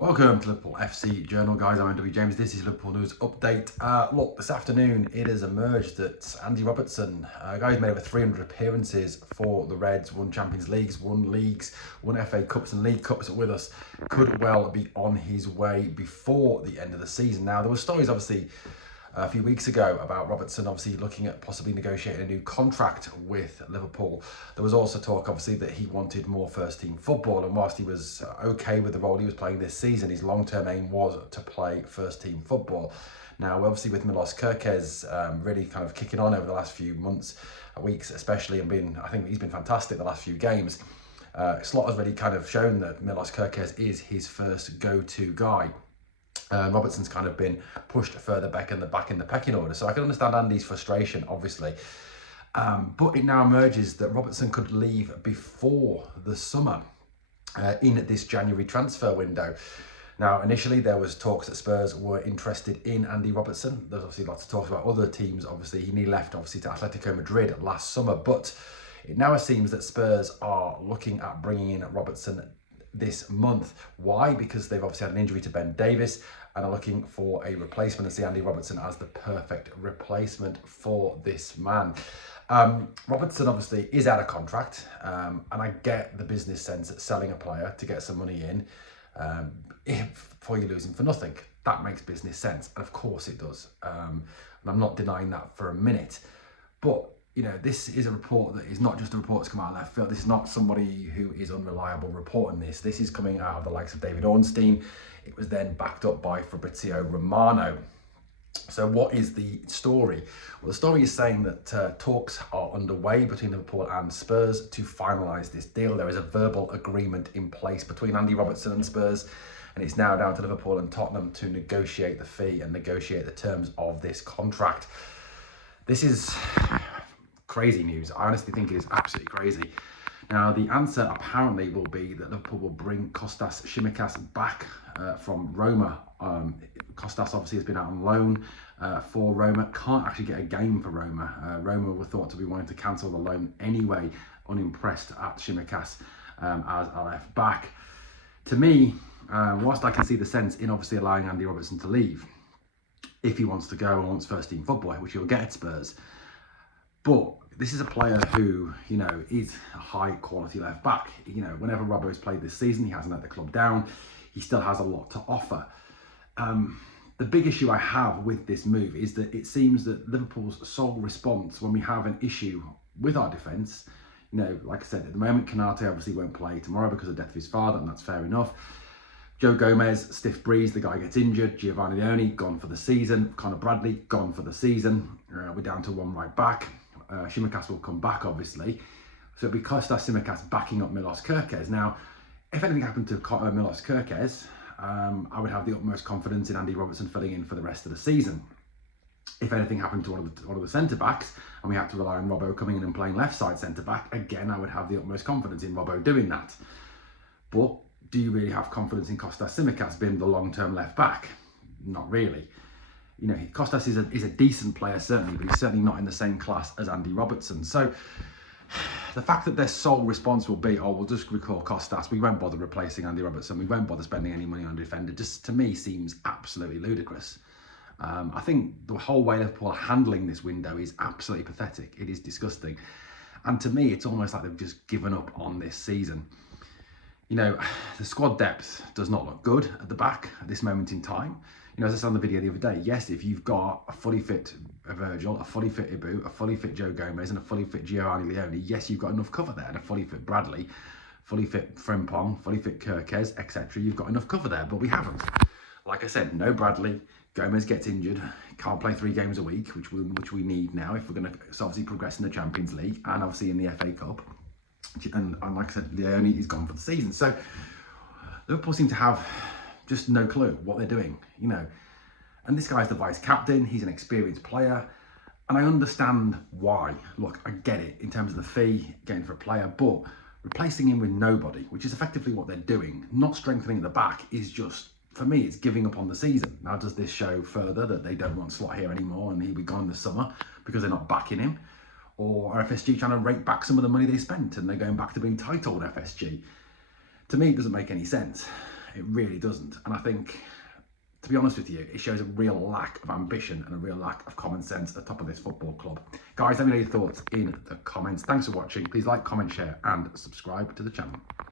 Welcome to Liverpool FC Journal, guys. I'm Andy James. This is Liverpool News Update. Look, this afternoon it has emerged that Andy Robertson, a guy who's made over 300 appearances for the Reds, won Champions Leagues, won leagues, won FA Cups and League Cups with us, could well be on his way before the end of the season. Now, there were stories, obviously, a few weeks ago about Robertson obviously looking at possibly negotiating a new contract with Liverpool. There was also talk obviously that he wanted more first team football, and whilst he was okay with the role he was playing this season, his long-term aim was to play first team football. Now obviously with Milos Kerkez really kind of kicking on over the last few months, weeks especially, and I think he's been fantastic the last few games. Slot has really kind of shown that Milos Kerkez is his first go-to guy. Robertson's kind of been pushed further back in the pecking order. So I can understand Andy's frustration, obviously. But it now emerges that Robertson could leave before the summer in this January transfer window. Now, initially, there was talks that Spurs were interested in Andy Robertson. There's obviously lots of talks about other teams. Obviously, he left, obviously, to Atletico Madrid last summer. But it now seems that Spurs are looking at bringing in Robertson this month. Why? Because they've obviously had an injury to Ben Davies and are looking for a replacement and see Andy Robertson as the perfect replacement for this man. Robertson obviously is out of contract, and I get the business sense at selling a player to get some money in before you lose him for nothing. That makes business sense, and of course it does. And I'm not denying that for a minute. But you know, this is a report that is not just a report that's come out of left field. This is not somebody who is unreliable reporting this. This is coming out of the likes of David Ornstein. It was then backed up by Fabrizio Romano. So what is the story? Well, the story is saying that talks are underway between Liverpool and Spurs to finalise this deal. There is a verbal agreement in place between Andy Robertson and Spurs, and it's now down to Liverpool and Tottenham to negotiate the fee and negotiate the terms of this contract. This is crazy news. I honestly think it is absolutely crazy. Now, the answer apparently will be that Liverpool will bring Kostas Tsimikas back from Roma. Kostas obviously has been out on loan for Roma. Can't actually get a game for Roma. Roma were thought to be wanting to cancel the loan anyway, unimpressed at Tsimikas as a left back. To me, whilst I can see the sense in obviously allowing Andy Robertson to leave, if he wants to go and wants first team football, which he'll get at Spurs, but this is a player who, you know, is a high quality left back. You know, whenever Robbo has played this season, he hasn't let the club down. He still has a lot to offer. The big issue I have with this move is that it seems that Liverpool's sole response when we have an issue with our defence, you know, like I said, at the moment, Canate obviously won't play tomorrow because of the death of his father, and that's fair enough. Joe Gomez, stiff breeze, the guy gets injured. Giovanni Leone, gone for the season. Connor Bradley, gone for the season. We're down to one right back. Tsimikas will come back, obviously. So it'll be Kostas Tsimikas backing up Milos Kerkez. Now, if anything happened to Milos Kerkez, I would have the utmost confidence in Andy Robertson filling in for the rest of the season. If anything happened to one of the centre-backs and we had to rely on Robbo coming in and playing left-side centre-back, again, I would have the utmost confidence in Robbo doing that. But do you really have confidence in Kostas Tsimikas being the long-term left-back? Not really. You know, Kostas is a decent player, certainly, but he's certainly not in the same class as Andy Robertson. So the fact that their sole response will be, oh, we'll just recall Kostas, we won't bother replacing Andy Robertson, we won't bother spending any money on a defender, just to me seems absolutely ludicrous. I think the whole way Liverpool are handling this window is absolutely pathetic. It is disgusting. And to me, it's almost like they've just given up on this season. You know, the squad depth does not look good at the back at this moment in time. You know, as I said on the video the other day, yes, if you've got a fully fit Virgil, a fully fit Ibu, a fully fit Joe Gomez and a fully fit Giovanni Leone, yes, you've got enough cover there. And a fully fit Bradley, fully fit Frimpong, fully fit Kerkez, etc. You've got enough cover there, but we haven't. Like I said, no Bradley. Gomez gets injured, can't play 3 games a week, which we need now if we're going to obviously progress in the Champions League and obviously in the FA Cup. And like I said, Leone is gone for the season. So Liverpool seem to have just no clue what they're doing, you know. And this guy's the vice captain. He's an experienced player. And I understand why. Look, I get it in terms of the fee, getting for a player, but replacing him with nobody, which is effectively what they're doing, not strengthening at the back, is just, for me, it's giving up on the season. Now, does this show further that they don't want Slot here anymore and he'll be gone in the summer because they're not backing him? Or are FSG trying to rake back some of the money they spent and they're going back to being titled FSG? To me, it doesn't make any sense. It really doesn't. And I think, to be honest with you, it shows a real lack of ambition and a real lack of common sense at the top of this football club. Guys, let me know your thoughts in the comments. Thanks for watching. Please like, comment, share and subscribe to the channel.